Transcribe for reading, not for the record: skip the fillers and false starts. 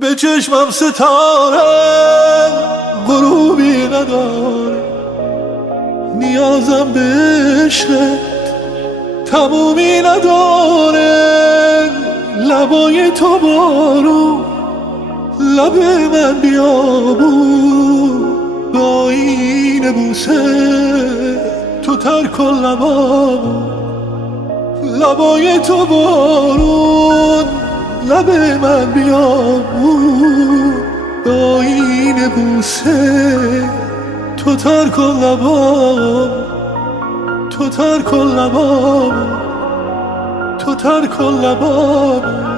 به چشمم ستاره غروبی نداره، نیازم به عشقت تمومی نداره. لبای تو بارون، لب من بیابون، به آیین بوسه تو تر کن لبامو. لبای تو بارون، لب من بیابون، به آیین بوسه تو تر کن لبامو. تو تر کن لبامو، تو تر کن لبامو.